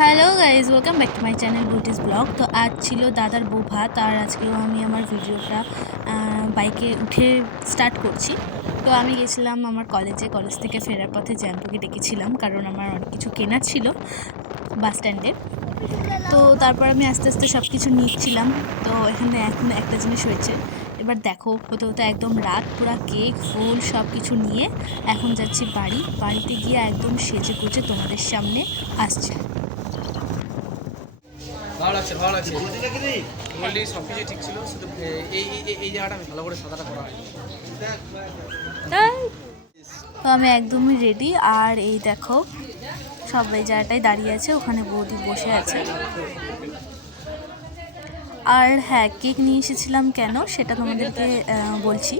Hello guys, welcome back to my channel booties blog. তো আজ ছিল দাদার বউ ভাত, আর আজকেও আমি আমার ভিডিওটা বাইকে উঠে স্টার্ট করছি। তো আমি গেছিলাম আমার কলেজ থেকে ফেরার পথে জ্যাম্পুকে ডেকেছিলাম, কারণ আমার অনেক কিছু কেনার ছিল বাস স্ট্যান্ডে। তো তারপর আমি আস্তে আস্তে সব কিছু নিচ্ছিলাম। তো এখানে এখন একটা জিনিস হয়েছে, এবার দেখো, হতে হতে একদম রাত, পুরা কেক ফুল সব কিছু নিয়ে এখন যাচ্ছি বাড়িতে গিয়ে একদম সেজে গুজে তোমাদের সামনে আসছে। ভালো লাগছে অলরেডি সব কিছু ঠিক ছিল, শুধু এই জায়গাটা আমি ভালো করে সাদাটা করা হয়নি। তো আমি একদমই রেডি, আর এই দেখো সব এই জায়গাটায় দাঁড়িয়ে আছে, ওখানে বৌদি বসে আছে। আর হ্যাঁ, কেক নিয়ে এসেছিলাম কেন সেটা তোমাদেরকে বলছি।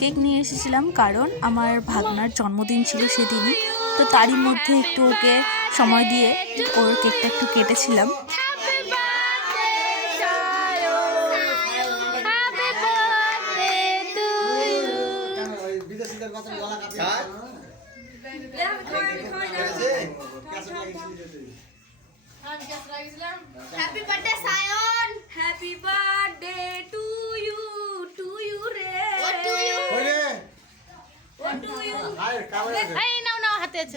কেক নিয়ে এসেছিলাম কারণ আমার ভাগনার জন্মদিন ছিল সেদিনই, তো তারই মধ্যে একটু ওকে সময় দিয়ে ওর কেকটা একটু কেটেছিলাম। Happy birthday, Sayon. Happy birthday to you re. What to you? What to you? এই নাও হাতে আছে।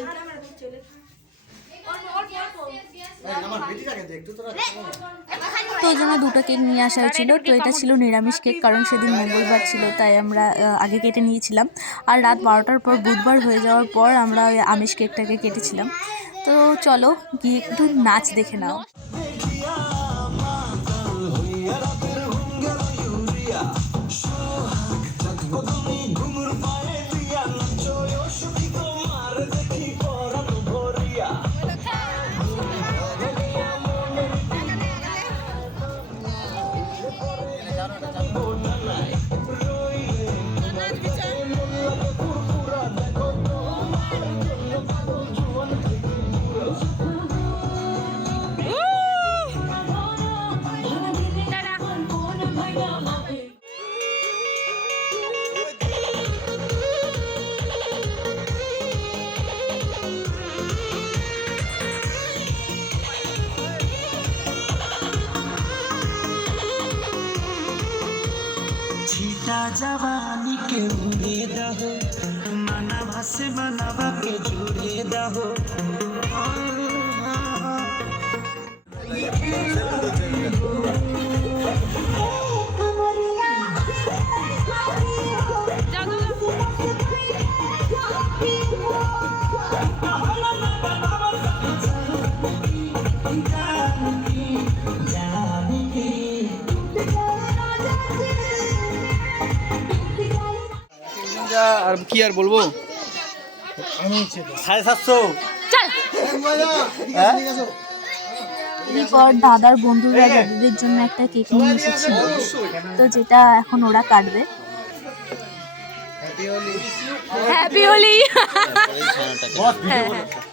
তো ওই জন্য দুটো কেক নিয়ে আসা হয়েছিল। তো এটা ছিল নিরামিষ কেক, কারণ সেদিন মঙ্গলবার ছিল, তাই আমরা আগে কেটে নিয়েছিলাম। আর রাত 12টার পর, বুধবার হয়ে যাওয়ার পর আমরা ওই আমিষ কেকটাকে কেটেছিলাম। তো চলো গিয়ে একটু নাচ দেখে নাও। जवानी के उड़े दहो मनवा से मनवा के जुड़े दहो। আর কি আর বলবো, 750 এরপর দাদার বন্ধুরা দাদিদের জন্য একটা কেক নিয়ে এসেছিল, তো যেটা এখন ওরা কাটবে। হ্যাপি হোলি।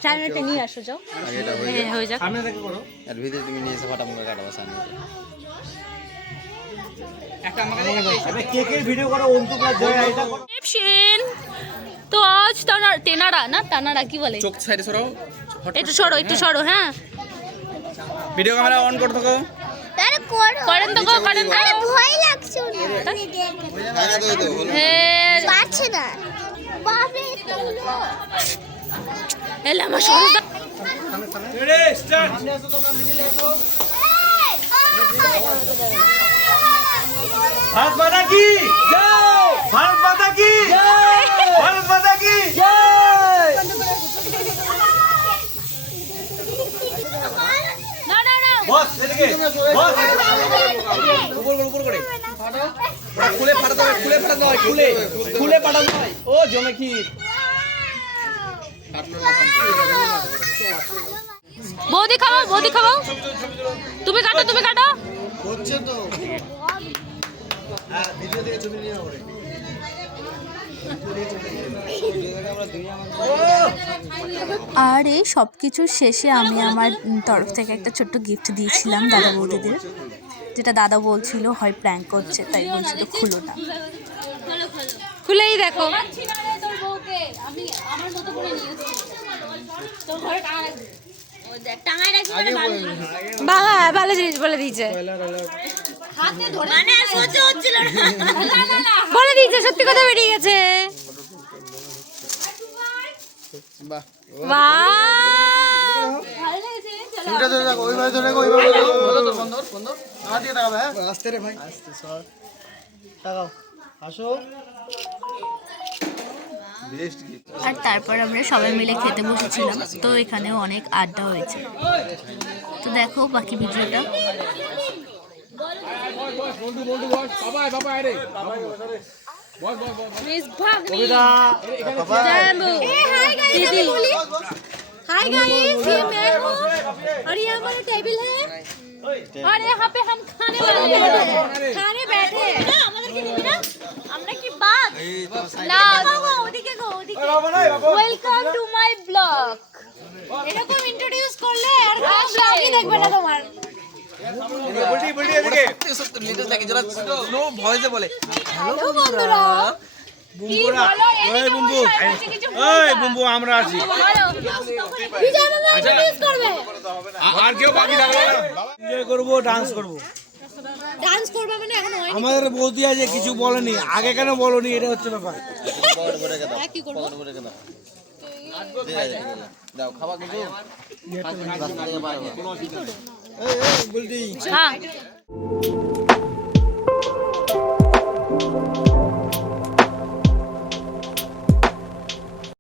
সামনেটা নিয়ে আসো, যাও হয়ে যাক। আর ভিতরে তুমি নিয়ে এসে ফাটামুখে কাটাবো সামনে একটা আমাকে কেকের ভিডিও করো, অন্তুকা জয় এটা করো। তো আজ টানারা কি বলে, চোখ সাইডে সরাও, একটু সরো হ্যাঁ। ভিডিও ক্যামেরা অন করে থাকো। করেন তো আরে ভয় লাগছে পারছে না বাপরে তুলো এলা আমার সরো। Ready start. भारत माता की जय, भारत माता की जय, भारत माता की जय। बॉस এদিকে বস, উপর করে খুলে ফাটাতে হয়, খুলে ফাটাতে হয়। ও জমে কি বৌদি খাও, তুমি কাটো হচ্ছে তো। হ্যাঁ, ভিডিও থেকে ছবি নিয়ে নাও রে। আর এই সব কিছুর শেষে আমি আমার তরফ থেকে একটা ছোট্ট গিফট দিয়েছিলাম দাদা বৌদিদের, যেটা দাদা বলছিল হয় প্র্যাঙ্ক করছে, তাই বলছিল খুলো না। খুলেই দেখো। বাবা ভালো জিনিস বলে দিয়েছে, বলে দিয়েছে, সত্যি কথা বেরিয়ে গেছে। বাহ বাহ, আস্তে রে ভাই আস্তে সর তাকাও আসো। আর তারপর আমরা সবাই মিলে খেতে বসেছিলাম, তো এখানেও অনেক আড্ডা হয়েছে। তো দেখো বাকি ভিডিওটা। हाय गाइस, ये मैं हूँ और ये हमारा टेबल है और यहाँ पे हम खाने बैठे हैं। আমাদের কি দিবি না? আমরা কি বাদ না, ওদিকে গো, ওদিকে। Welcome to my blog. এরকম ইন্ট্রোডিউস করলে আর ব্লগই দেখবে না তোমার। স্লো ভয়েসে বলে হ্যালো বন্ধুরা, কি বলো? এই বুম্বু, এই বুম্বু আমরা আছি। কি জানো না ইন্ট্রোডিউস করবে? আর কেউ বাকি থাকবে না। এনজয় করব, ডান্স করব। ডান্স করবে মানে এখন হয়নি। আমাদের বৌদি আছে কিছু বলেনি, আগে কেন বলনি, এটা হচ্ছে ব্যাপার। কি করব? দাও খাবার কিছু হ্যাঁ